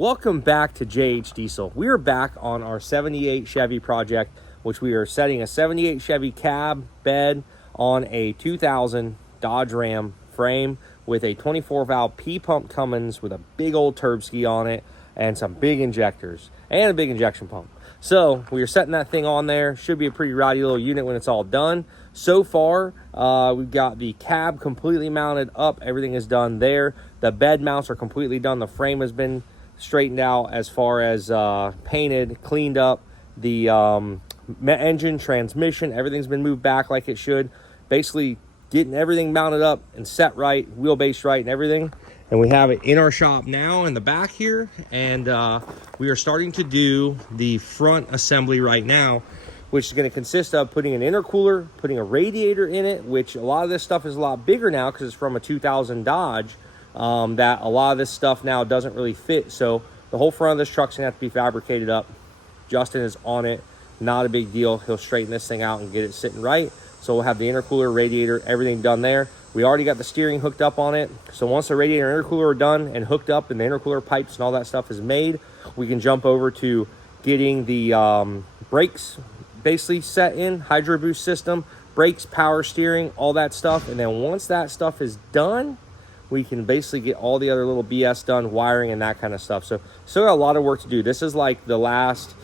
Welcome back to JH Diesel. We are back on our 78 Chevy project, which we are setting a 78 Chevy cab bed on a 2000 Dodge Ram frame with a 24 valve P-pump Cummins with a big old turb ski on it and some big injectors and a big injection pump. So we are setting that thing on there. Should be a pretty rowdy little unit when it's all done. So far, we've got the cab completely mounted up. Everything is done there. The bed mounts are completely done. The frame has been straightened out as far as painted, cleaned up. The engine, transmission, everything's been moved back like it should. Basically getting everything mounted up and set right, wheelbase right and everything. And we have it in our shop now in the back here. And we are starting to do the front assembly right now, which is going to consist of putting an intercooler, putting a radiator in it, which a lot of this stuff is a lot bigger now because it's from a 2000 Dodge. That a lot of this stuff now doesn't really fit. So the whole front of this truck's gonna have to be fabricated up. Justin is on it, not a big deal. He'll straighten this thing out and get it sitting right. So we'll have the intercooler, radiator, everything done there. We already got the steering hooked up on it. So once the radiator and intercooler are done and hooked up and the intercooler pipes and all that stuff is made, we can jump over to getting the brakes basically set in, hydro boost system, brakes, power steering, all that stuff. And then once that stuff is done, we can basically get all the other little BS done, wiring and that kind of stuff. So still got a lot of work to do. This is like the last,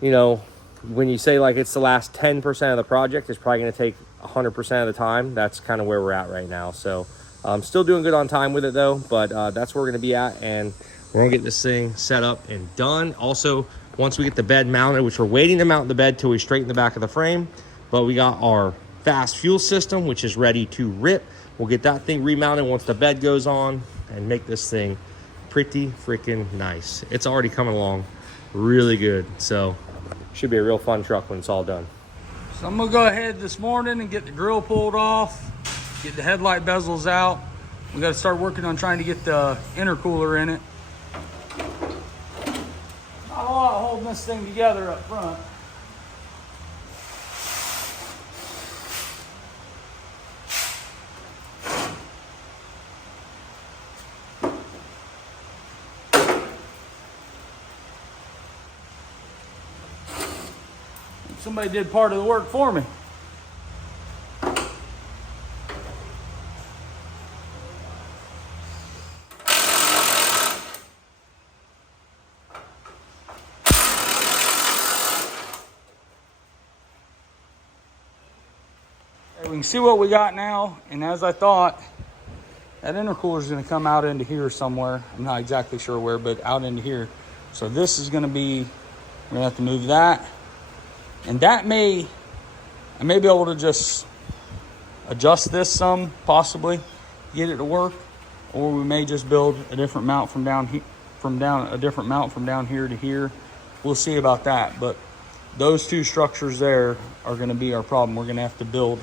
you know, when you say like it's the last 10% of the project, it's probably going to take 100% of the time. That's kind of where we're at right now. So I'm still doing good on time with it though, but that's where we're going to be at. And we're going to get this thing set up and done. Also, once we get the bed mounted, which we're waiting to mount the bed till we straighten the back of the frame, but we got our fast fuel system, which is ready to rip. We'll get that thing remounted once the bed goes on and make this thing pretty freaking nice. It's already coming along really good. So should be a real fun truck when it's all done. So I'm gonna go ahead this morning and get the grill pulled off, get the headlight bezels out. We gotta start working on trying to get the intercooler in it. Not a lot holding this thing together up front. Somebody did part of the work for me. Okay, we can see what we got now, and as I thought, that intercooler is going to come out into here somewhere. I'm not exactly sure where, but out into here. So this is going to be, we're going to have to move that. And that I may be able to just adjust this some, possibly get it to work, or we may just build a different mount from down here, from down here to here. We'll see about that. But those two structures there are going to be our problem. We're going to have to build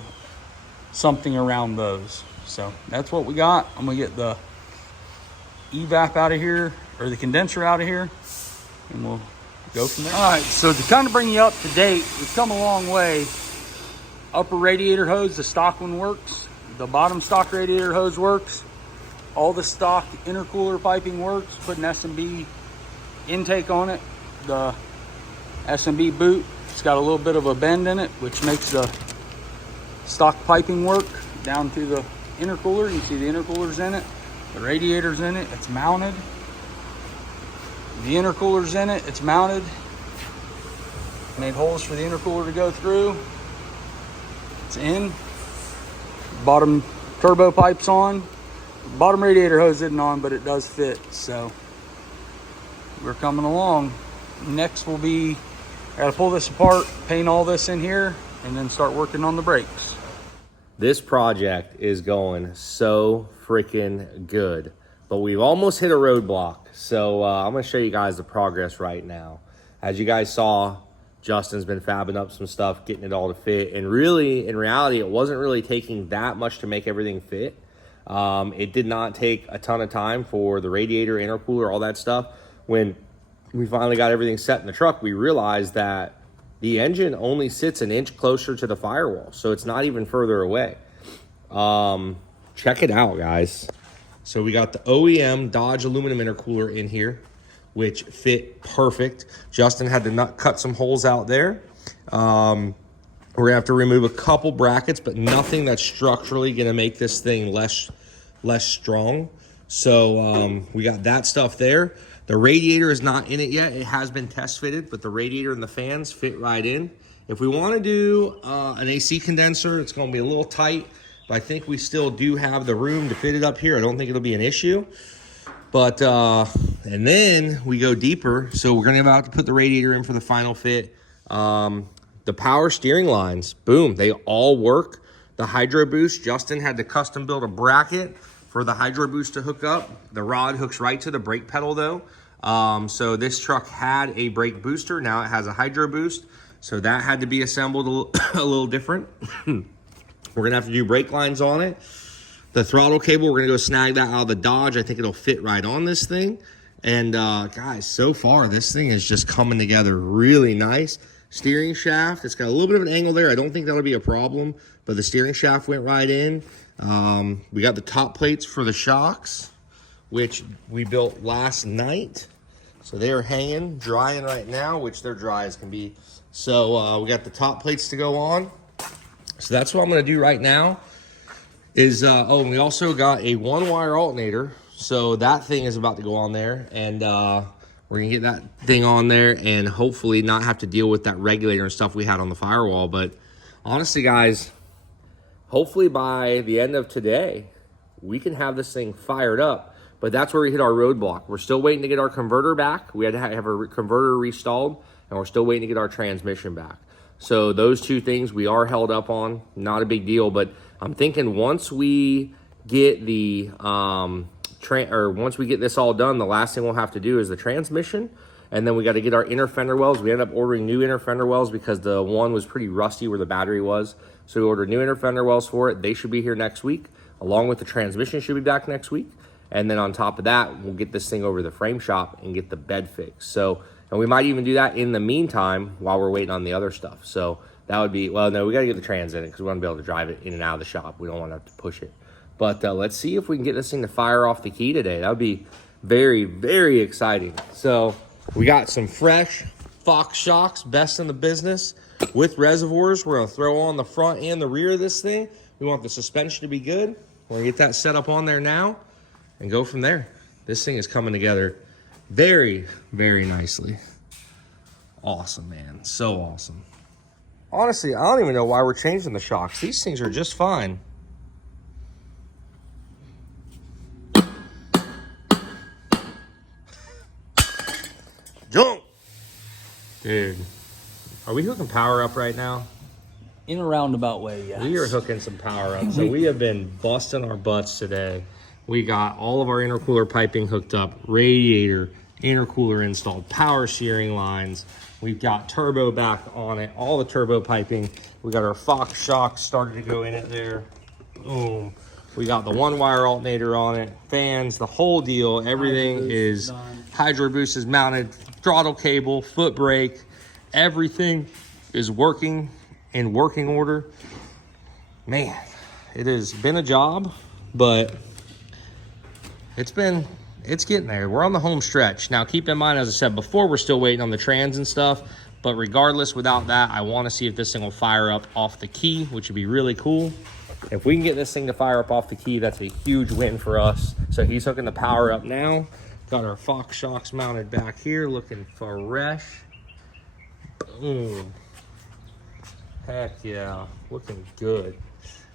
something around those. So that's what we got. I'm going to get the evap out of here, or the condenser out of here, and we'll go from there. All right, so to kind of bring you up to date, we've come a long way. Upper radiator hose, the stock one works. The bottom stock radiator hose works. All the stock intercooler piping works. Put an S&B intake on it. The S&B boot, it's got a little bit of a bend in it, which makes the stock piping work down to the intercooler. You see the intercooler's in it. The radiator's in it. It's mounted. The intercooler's in it, it's mounted. Made holes for the intercooler to go through. It's in. Bottom turbo pipe's on. Bottom radiator hose isn't on, but it does fit, so we're coming along. Next will be, I gotta pull this apart, paint all this in here, and then start working on the brakes. This project is going so freaking good, but we've almost hit a roadblock. So I'm going to show you guys the progress right now. As you guys saw, Justin's been fabbing up some stuff, getting it all to fit. And really, in reality, it wasn't really taking that much to make everything fit. It did not take a ton of time for the radiator, intercooler, all that stuff. When we finally got everything set in the truck, we realized that the engine only sits an inch closer to the firewall. So it's not even further away. Check it out, guys. So we got the OEM Dodge aluminum intercooler in here. which fit perfect. Justin had to cut some holes out there. We're gonna have to remove a couple brackets, but nothing that's structurally gonna make this thing less strong. So we got that stuff there. The radiator is not in it yet. It has been test fitted, but the radiator and the fans fit right in. If we want to do an AC condenser, it's going to be a little tight, but I think we still do have the room to fit it up here. I don't think it'll be an issue. But, and then we go deeper. So we're going to have to put the radiator in for the final fit. The power steering lines, boom, they all work. The Hydro Boost, Justin had to custom build a bracket for the Hydro Boost to hook up. The rod hooks right to the brake pedal though. So this truck had a brake booster. Now it has a Hydro Boost. So that had to be assembled a little different. We're gonna have to do brake lines on it. The throttle cable, we're gonna go snag that out of the Dodge. I think it'll fit right on this thing. And guys, so far this thing is just coming together really nice. Steering shaft, it's got a little bit of an angle there. I don't think that'll be a problem, but the steering shaft went right in. We got the top plates for the shocks, which we built last night. So they're hanging, drying right now, which they're dry as can be. So we got the top plates to go on. So that's what I'm gonna do right now is, oh, and we also got a 1-wire alternator. So that thing is about to go on there, and we're gonna get that thing on there and hopefully not have to deal with that regulator and stuff we had on the firewall. But honestly, guys, hopefully by the end of today, we can have this thing fired up. But that's where we hit our roadblock. We're still waiting to get our converter back. We had to have a converter restalled, and we're still waiting to get our transmission back. So those two things we are held up on. Not a big deal, but I'm thinking once we get the once we get this all done, the last thing we'll have to do is the transmission, and then we got to get our inner fender wells. We ended up ordering new inner fender wells because the one was pretty rusty where the battery was. So we ordered new inner fender wells for it. They should be here next week, along with the transmission should be back next week. And then on top of that, we'll get this thing over to the frame shop and get the bed fixed. So, and we might even do that in the meantime while we're waiting on the other stuff. So that would be, well, no, we got to get the trans in it because we want to be able to drive it in and out of the shop. We don't want to have to push it. But let's see if we can get this thing to fire off the key today. That would be very, very exciting. So we got some fresh Fox shocks, best in the business, with reservoirs. We're going to throw on the front and the rear of this thing. We want the suspension to be good. We're going to get that set up on there now and go from there. This thing is coming together very, very nicely. Awesome, man. So awesome. Honestly, I don't even know why we're changing the shocks. These things are just fine. Jump! Dude, are we hooking power up right now? In a roundabout way, yes. We are hooking some power up. So we have been busting our butts today. We got all of our intercooler piping hooked up, radiator, intercooler installed, power steering lines. We've got turbo back on it, all the turbo piping. We got our Fox shocks started to go in it there. Boom. We got the 1-wire alternator on it, fans, the whole deal. Everything is done. Hydro Boost is mounted, throttle cable, foot brake, everything is working in working order. Man, it has been a job, but it's getting there. We're on the home stretch. Now, keep in mind, as I said before, we're still waiting on the trans and stuff, but regardless, without that, I want to see if this thing will fire up off the key, which would be really cool. If we can get this thing to fire up off the key, that's a huge win for us. So he's hooking the power up now. Got our Fox shocks mounted back here, looking fresh. Boom. Heck yeah, looking good.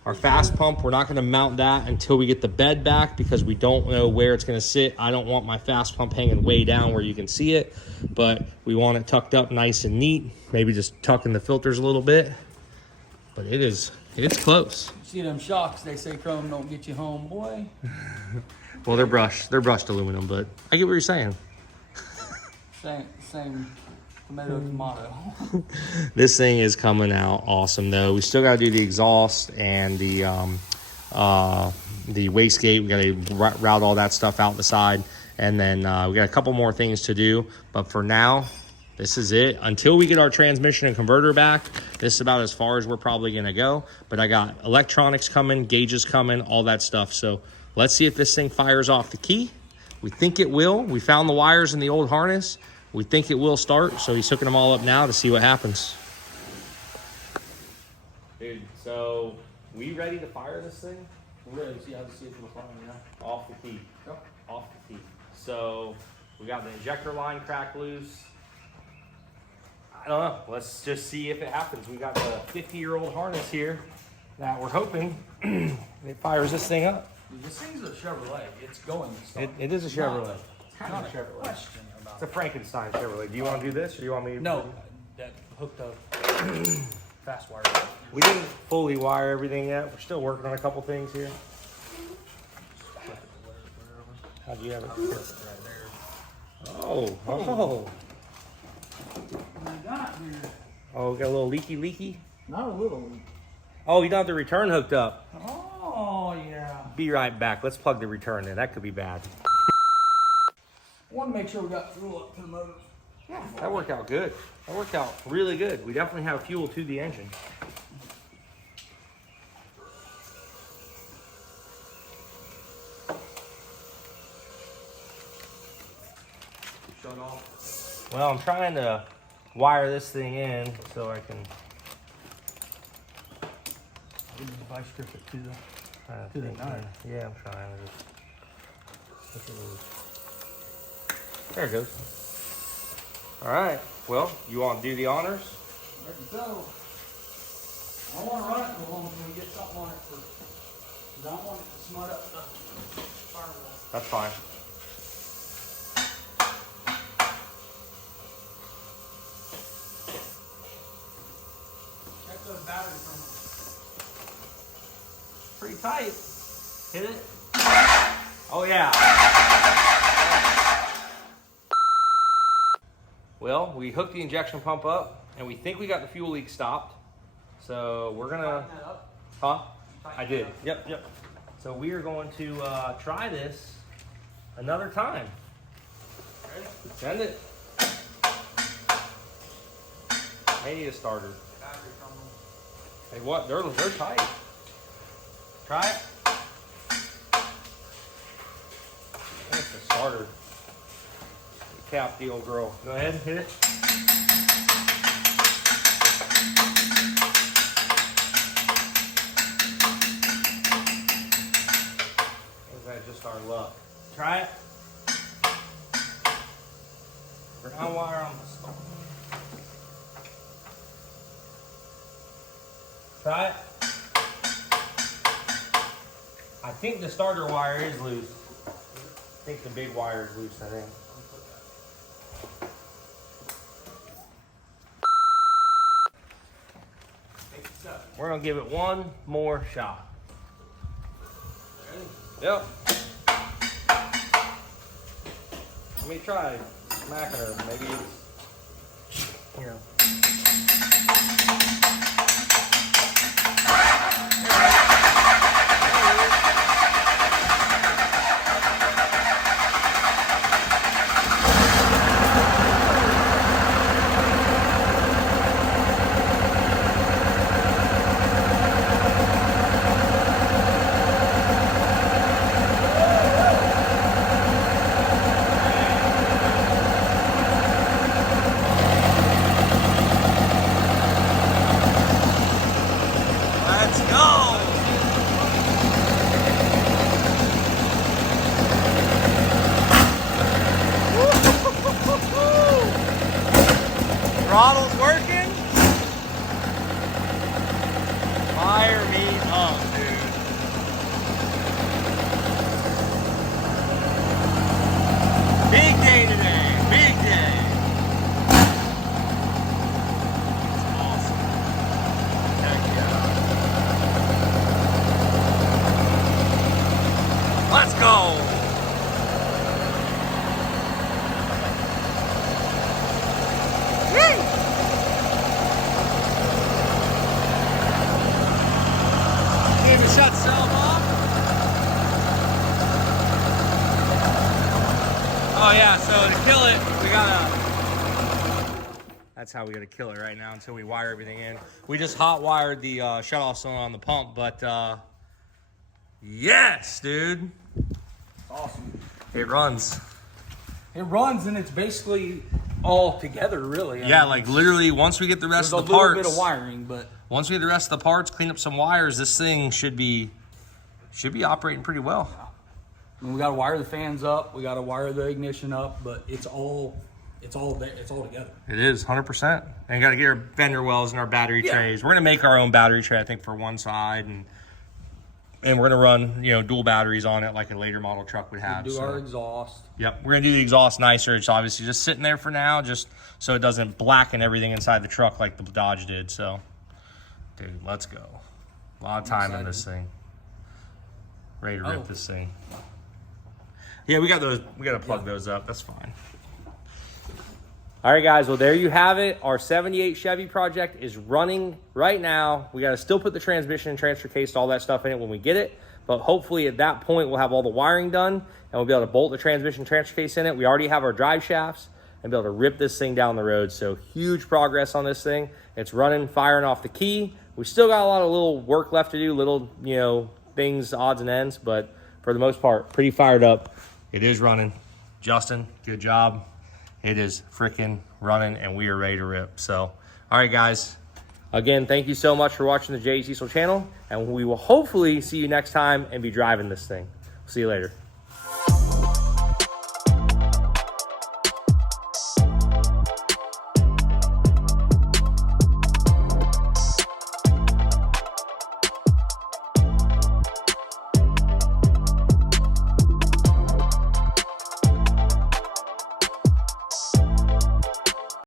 Our fast pump, we're not going to mount that until we get the bed back because we don't know where it's going to sit. I don't want my fast pump hanging way down where you can see it, but we want it tucked up nice and neat. Maybe just tucking the filters a little bit, but it's close. See them shocks, they say chrome don't get you home, boy. Well, they're brushed aluminum, but I get what you're saying. Same tomato. This thing is coming out awesome though. We still got to do the exhaust and the wastegate. We got to route all that stuff out the side, and then we got a couple more things to do. But for now, this is it. Until we get our transmission and converter back, this is about as far as we're probably gonna go. But I got electronics coming, gauges coming, all that stuff. So let's see if this thing fires off the key. We think it will. We found the wires in the old harness. We think it will start, so he's hooking them all up now to see what happens. Dude, so we ready to fire this thing? We're ready to see how the seats will fire, yeah. Off the key. Yep. Off the key. So we got the injector line cracked loose. I don't know. Let's just see if it happens. We got the 50-year-old harness here that we're hoping it fires this thing up. This thing's a Chevrolet. It's going to start. It is a Chevrolet. It's not a Chevrolet. Question about It's a Frankenstein Chevrolet. Do you want to do this, or do you want me to? No, that hooked up fast wire. We didn't fully wire everything yet. We're still working on a couple things here. How do you have it? Right there. Oh. What I got here? Oh, we got a little leaky. Not a little. Oh, you don't have the return hooked up. Oh, yeah. Be right back. Let's plug the return in. That could be bad. I want to make sure we got fuel up to the motor. Yeah, that worked out good. That worked out really good. We definitely have fuel to the engine. Shut off. Well, I'm trying to wire this thing in so I can Vice grip it to the. to the nut. Yeah, I'm trying to just push it loose. There it goes. All right. Well, you want to do the honors? There you go. I don't want to run it too long until we get something on it first. Because I don't want it to smut up the firewall. That's fine. Check the battery from Pretty tight. Hit it. Oh, yeah. Well, we hooked the injection pump up, and we think we got the fuel leak stopped. So we're going to... Tighten that up. Huh? Tighten I did. Yep. So we are going to try this another time. Ready? Send it. May need a starter. Battery from them. Hey, what? They're tight. Try it. That's the starter. Cap deal, girl. Go ahead and hit it. Is that just our luck? Try it. Ground wire on the starter. Try it. I think the starter wire is loose. I think the big wire is loose, I think. We're gonna give it one more shot. Yep. Let me try smacking her. Maybe it's, here. Throttle's working. Fire me up, dude. Big day today. Big day. It's awesome. Heck yeah. Let's go. Shut itself off. Oh yeah, so to kill it, we gotta... That's how we gotta kill it right now until we wire everything in. We just hot wired the shutoff cylinder on the pump, but yes, dude. Awesome. It runs. It runs, and it's basically all together, really. Yeah, like literally once we get the rest of the parts. There's a little bit of wiring, but once we get the rest of the parts, clean up some wires, this thing should be operating pretty well. I mean, we got to wire the fans up, we got to wire the ignition up, but it's all together. It is 100%. And got to get our fender wells and our battery trays. We're gonna make our own battery tray, I think, for one side, and we're gonna run, you know, dual batteries on it like a later model truck would have. Do our exhaust. Yep, we're gonna do the exhaust nicer. It's obviously just sitting there for now, just so it doesn't blacken everything inside the truck like the Dodge did. So, dude, let's go. A lot of time in this thing. Ready to rip this thing. Yeah, we got those. We got to plug those up. That's fine. All right, guys. Well, there you have it. Our 78 Chevy project is running right now. We got to still put the transmission and transfer case, all that stuff in it when we get it. But hopefully at that point, we'll have all the wiring done and we'll be able to bolt the transmission transfer case in it. We already have our drive shafts and be able to rip this thing down the road. So huge progress on this thing. It's running, firing off the key. We still got a lot of little work left to do, little, you know, things, odds and ends, but for the most part, pretty fired up. It is running. Justin, good job. It is freaking running and we are ready to rip. So, all right, guys. Again, thank you so much for watching the JH Diesel channel, and we will hopefully see you next time and be driving this thing. See you later.